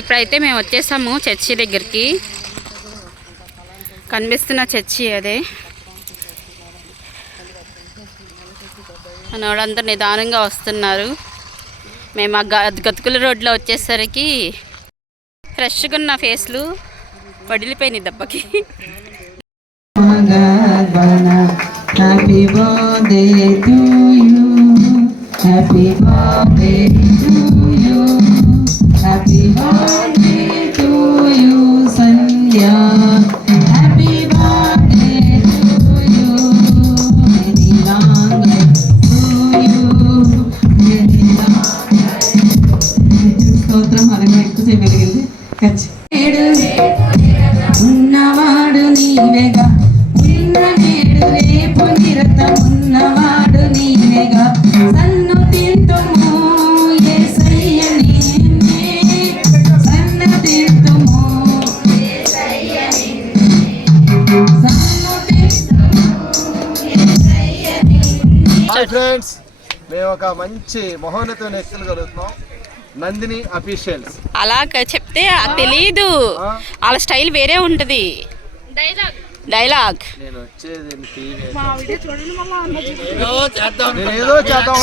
ఇప్పుడైతే మేము వచ్చేసాము చర్చి దగ్గరికి కనిపిస్తున్న చర్చి అదే మనోడంతా నిదానంగా వస్తున్నారు మేము ఆ గతుకుల రోడ్లో వచ్చేసరికి ఫ్రెష్గా ఉన్న ఫేస్లు వడిలిపోయినాయి దెబ్బకి Happy birthday to you. Happy birthday to you. Happy birthday ఒక మంచి మహోన్నతమైన వ్యక్తులు కలుగుతున్నాం. నందిని అఫీషియల్స్. అలా చెప్తే అది తెలీదు. వాళ్ళ స్టైల్ వేరే ఉంటుంది. డైలాగ్. నేను వచ్చేది నేను ఏదో చేద్దాం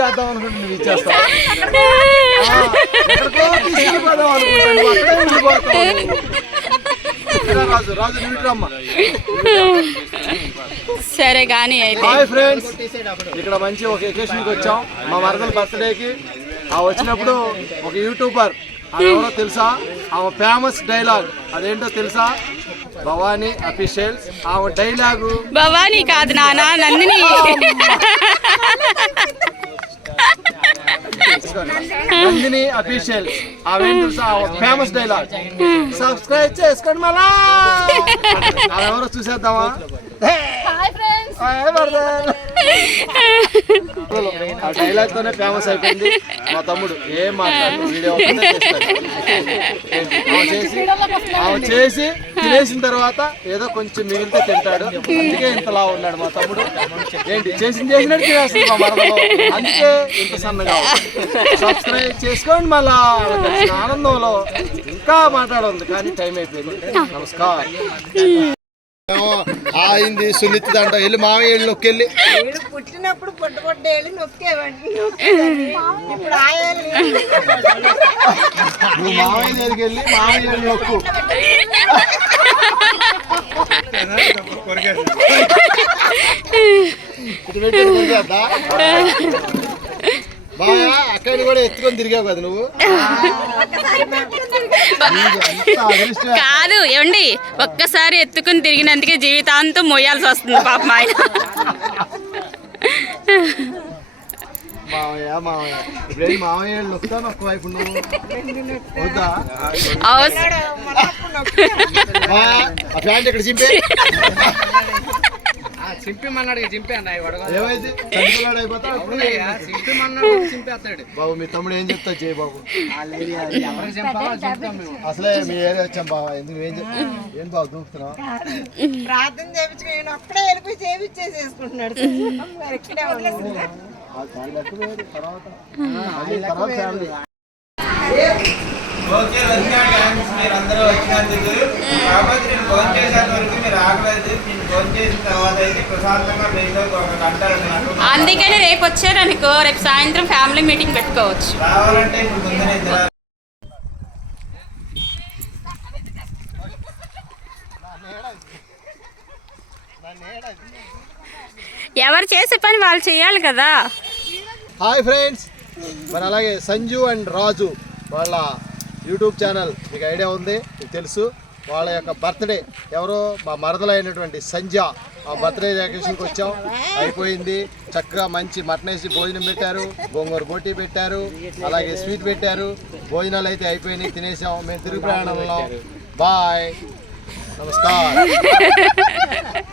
చేద్దాం అనుకుంటే నువ్వు ఇచ్చేస్తావు ఎక్కడికో సరే కానీ అయితే. హాయ్ ఫ్రెండ్స్ ఇక్కడ మంచి ఒక ఎకేషన్కి వచ్చాం. మా మరదల బర్త్డేకి ఆ వచ్చినప్పుడు ఒక యూట్యూబర్ ఎవరో తెలుసా? ఆమె ఫేమస్ డైలాగ్ అదేంటో తెలుసా? భవానీ అఫీషియల్స్ ఆమె డైలాగు భవానీ కాదు నానా నందిని. నందిని తెలుసా ఆమె ఫేమస్ డైలాగ్ సబ్స్క్రైబ్ చేసుకోండి మళ్ళా. ఎవరో చూసేద్దామా. ఆ డైలాగ్ తోనే ఫేమస్ అయిపోయింది. మా తమ్ముడు ఏం మాట్లాడు వీడియో? ఆమె చేసి ఆమె చేసి తినేసిన తర్వాత ఏదో కొంచెం మిగిలితే తింటాడు. అందుకే ఇంతలా ఉన్నాడు మా తమ్ముడు. ఏంటి? చేసింది చేసినట్టు తినేస్తుంది మా మరదలో. అందుకే ఇంత సన్నగా సబ్స్క్రైబ్ చేసుకోండి మళ్ళా. ఆనందంలో ఇంకా మాట్లాడదు. కానీ టైం అయిపోయింది. నమస్కారం. ఆయింది సున్నితి దాంట వెళ్ళి మామయ్య వెళ్ళి వెళ్ళి వీడు పుట్టినప్పుడు పొట్టు. ఇప్పుడు ఆయాలు నువ్వు మామయ్య దగ్గరికి వెళ్ళి మామయ్య వెళ్ళి నొక్కు పెట్టి? బాగా అక్కడిని కూడా ఎత్తుకొని తిరిగావు కదా నువ్వు. కాదు ఏమండి? ఒక్కసారి ఎత్తుకుని తిరిగినందుకే జీవితాంతం మోయాల్సి వస్తుంది పాప ఆయన. అవసరం చింపిమన్నాడు చింపే అన్న ఇవాడు ఏమైంది? చంద్రలాడు అయిపోతా అప్పుడు చింపిమన్నాడు చింపేస్తాడు. బాబు మీ తమ్ముడు ఏం చెప్తా చేయి బాబు. అసలే మీ ఏరియా వచ్చాం బాబా ఎందుకు ఏం చెప్ ఏం బాబు దూకుతున్నావు? ప్రార్థన చేయించుకుని ఒక్కడే వెళ్ళిపోయి చేపించేసేసుకుంటున్నాడు. మరి ఇక్కడే ఉన్నాడు. థ్యాంక్స్ మీరు అందరూ వచ్చినందుకు కాకపోతే నేను ఫోన్ చేసేంత వరకు మీరు ఆగలేదు. నేను ఫోన్ చేసిన తర్వాత అయితే ప్రశాంతంగా మీతో ఒక గంట రెండు గంటలు అందుకని రేపు వచ్చారనుకో రేపు సాయంత్రం ఫ్యామిలీ మీటింగ్ పెట్టుకోవచ్చు. రావాలంటే ఇప్పుడు ముందు నిద్ర ఎవరు చేసే పని వాళ్ళు చేయాలి కదా. హాయ్ ఫ్రెండ్స్ మరి అలాగే సంజు అండ్ రాజు వాళ్ళ యూట్యూబ్ ఛానల్ మీకు ఐడియా ఉంది మీకు తెలుసు. వాళ్ళ యొక్క బర్త్డే ఎవరో మా మరదలైనటువంటి సంధ్య ఆ బర్త్డే వెకేషన్కి వచ్చాం. అయిపోయింది. చక్కగా మంచి మటన్ వేసి భోజనం పెట్టారు. గోంగూర బోటీ పెట్టారు. అలాగే స్వీట్ పెట్టారు. భోజనాలు అయితే అయిపోయినాయి. తినేసాం. మేము తిరుగు ప్రయాణంలో బాయ్. నమస్కారం.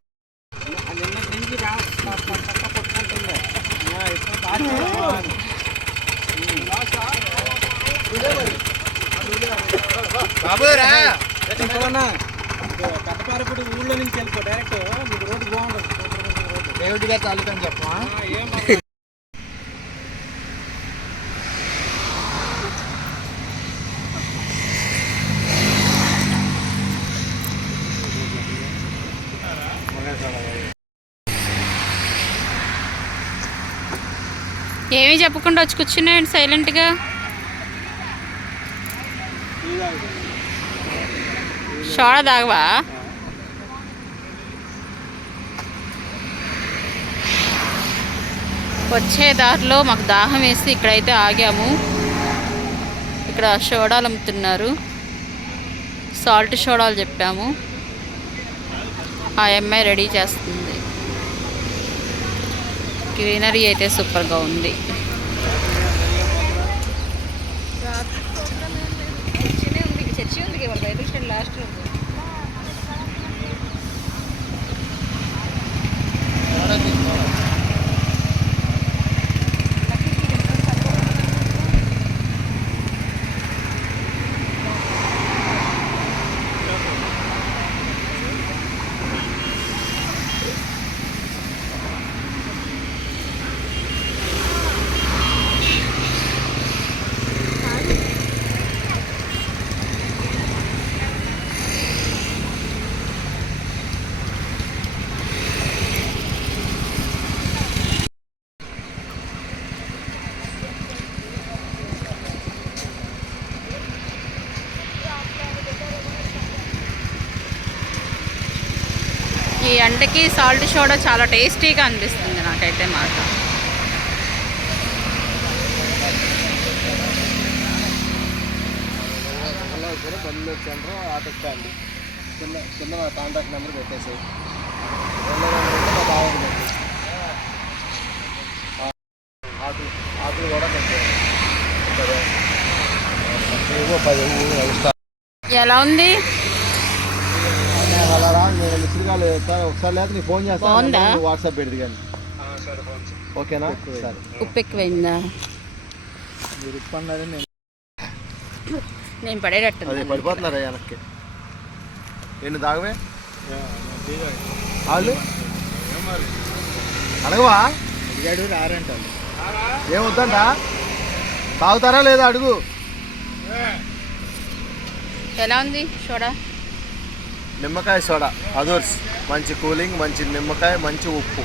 కట్టపారపుడు ఊళ్ళో నుంచి వెళ్ళిపో డైరెక్ట్. మీకు రోడ్డు బాగుండదు. చెప్పమా ఏమీ చెప్పకుండా వచ్చి కూర్చున్నాయండి సైలెంట్గా సోడా తాగవా వచ్చే దారిలో మాకు దాహం వేసి ఇక్కడైతే ఆగాము ఇక్కడ సోడాలు అమ్ముతున్నారు సాల్ట్ సోడాలు చెప్పాము ఆ అమ్మాయి రెడీ చేస్తుంది గ్రీనరీ అయితే సూపర్గా ఉంది లాస్ట్ ఈ ఎండకి సాల్ట్ సోడా చాలా టేస్టీగా అనిపిస్తుంది నాకైతే మాట ఆటో స్టాండ్. కాంటాక్ట్ నెంబర్ పెట్టేసి ఆటోలు కూడా పెట్టారు ఎలా ఉంది? అలా మిస్డ్ కాల్ ఒకసారి లేదా నీకు ఫోన్? చేస్తాను వాట్సాప్ కానీ. ఓకేనా? సరే. ఉప్పు ఎక్కువైందా? మీరు నేను నేను పడేటట్టు అది పడిపోతున్నారా వెనక్కి? ఎన్ని దాగవే వాళ్ళు అడగవా? అడిగాడు రారంటారు. ఏమొద్దంట తాగుతారా లేదా? అడుగు. ఎలా ఉంది? సోడా? నిమ్మకాయ సోడా అదర్స్. మంచి కూలింగ్ మంచి నిమ్మకాయ మంచి ఉప్పు.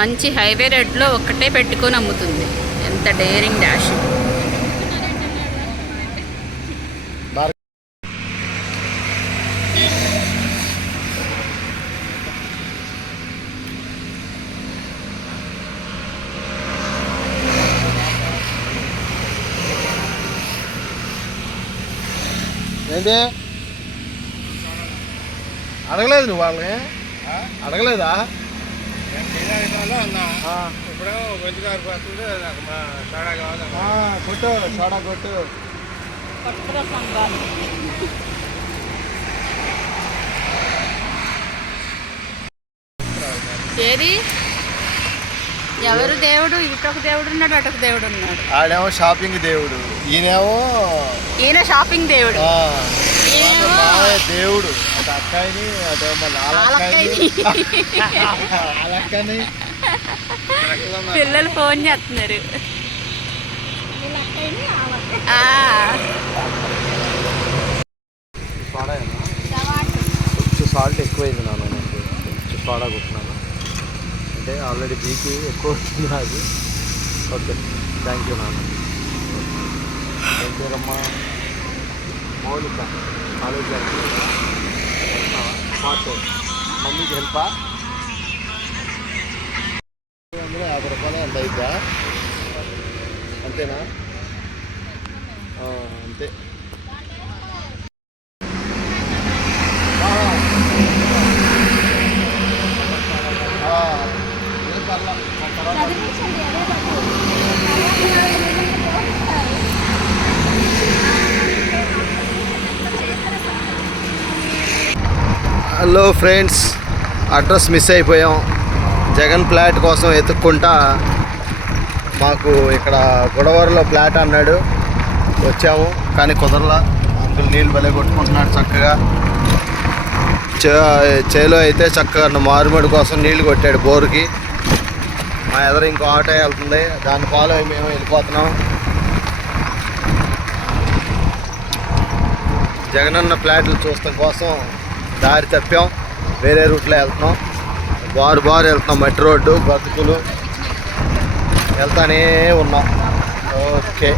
మంచి హైవే రోడ్లో ఒక్కటే పెట్టుకొని అమ్ముతుంది. ఎంత డేరింగ్ డాష్. ఏంటి? అడగలేదు నువ్వు వాళ్ళని. అడగలేదా. ఇప్పుడు వస్తుంది నాకు మా సోడా కావాలి. కొట్టు సోడా కొట్టు. ఏది? ఎవరు దేవుడు? ఇటొక దేవుడు ఉన్నాడు అటొక దేవుడు ఉన్నాడు. ఆడేమో షాపింగ్ దేవుడు. ఈయనేమో ఈయన షాపింగ్ దేవుడు. ఆ, ఏమో. మావయ్య దేవుడు. అక్కాయిని అటేమో వాళ్ళక్కయ్యని. వాళ్ళక్కని పిల్లలు ఫోన్ చేస్తున్నారు. కొంచెం సాల్ట్ ఎక్కువైంది నాన్న నాకు. కొంచెం సోడా కొట్టినాను. అంటే ఆల్రెడీ బీపీ ఎక్కువ వస్తుంది నాకు ఓకే. థ్యాంక్ యూ నాన్న. ఏం పేరమ్మా మౌలిక కాలేజ్ పార్సల్ మమ్మీకి హెల్పా? అందులో యాభై రూపాయలు ఎంత అవుతుందా అంతేనా? అంతే ఆ, ఏం పర్లా. ఆ తర్వాత హలో ఫ్రెండ్స్ అడ్రస్ మిస్ అయిపోయాం. జగన్ ఫ్లాట్ కోసం వెతుక్కుంటా మాకు ఇక్కడ గొడవరలో ఫ్లాట్ అన్నాడు. వచ్చాము కానీ కుదరలా. అంకుల్ నీళ్ళు భలే కొట్టుకుంటున్నాడు చక్కగా. చే- చేలో అయితే చక్కగా మారుమడి కోసం నీళ్ళు కొట్టాడు బోరుకి. మా ఎదురు ఇంకో ఆటో వెళ్తుంది. దాన్ని ఫాలో అయ్యి మేము వెళ్ళిపోతున్నాం. జగనన్న ఫ్లాట్లు చూస్తాం కోసం దారి తప్పాం. వేరే రూట్లో వెళ్తున్నాం. బారు బారు వెళ్తున్నాం. మట్టి రోడ్డు బతుకులు. వెళ్తానే ఉన్నాం. ఓకే.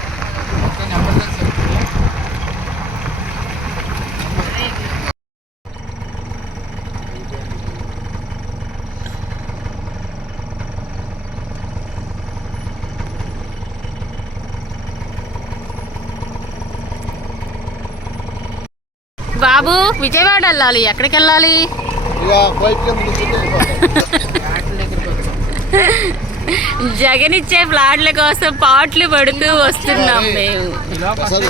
బాబు విజయవాడ వెళ్ళాలి. ఎక్కడికి వెళ్ళాలి. జగన్ ఇచ్చే ప్లాట్ల కోసం పాటలు పడుతూ వస్తున్నాం మేము అసలు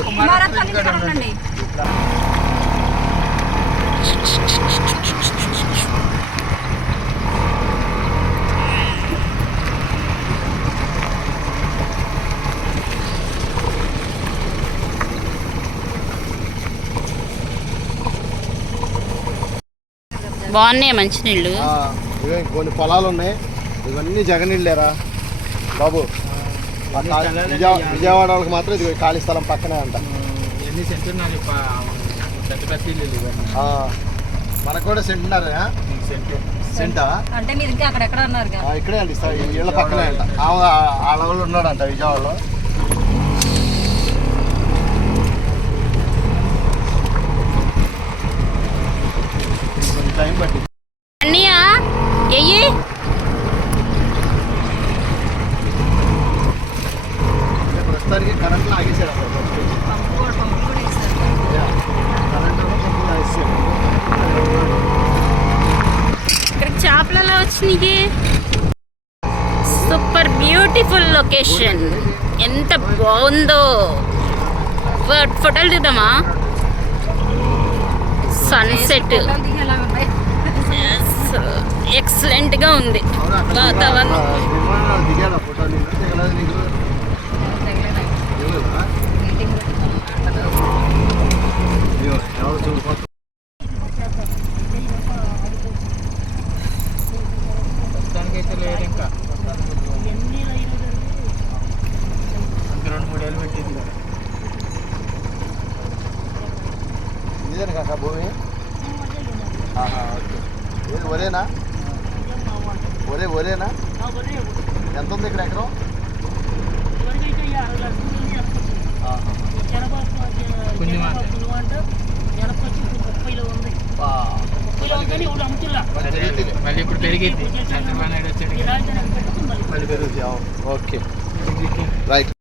బాగున్నాయి మంచినీళ్ళు ఆ, ఇగో కొన్ని పొలాలు ఉన్నాయి. ఇవన్నీ జగనీళ్ళేరా బాబు ఆ ఖాళీ- విజయ- విజయవాడ వాళ్ళకి మాత్రం ఇది ఖాళీ స్థలం పక్కనే అంట. ఎన్ని సెంటున్నారు పెద్ద పెద్ద ఇల్లు ఇవన్నీ. ఆ, మనకు కూడా సెంటున్నారు సెంటు సెంటా? అంటే మీరు ఇంకా అక్కడెక్కడ ఉన్నారు ఆ, ఇక్కడే అండి సార్ ఈ ఇళ్ళ పక్కనే అంట. ఆ- ఆ- ఆ లెవెల్ ఉన్నాడంట విజయవాడలో. అన్నయ్య ఎయ్యి ప్రస్తుతానికి కరెంట్ వచ్చినాయి. Super beautiful location. ఎంత బాగుందో. ఫోటోలు తీద్దామా సన్సెట్. ఎక్సలెంట్గా ఉంది. వాతావరణం. భూమి? ఏది ఒరేనా? ఒరే ఒరేనా? ఎంత ఉంది ఇక్కడ ఎకరం? మళ్ళీ ఇప్పుడు పెరిగింది. చంద్రబాబు నాయుడు వచ్చాడు కదా. మళ్ళీ పెరుగుతుంది అవును. ఓకే. రైట్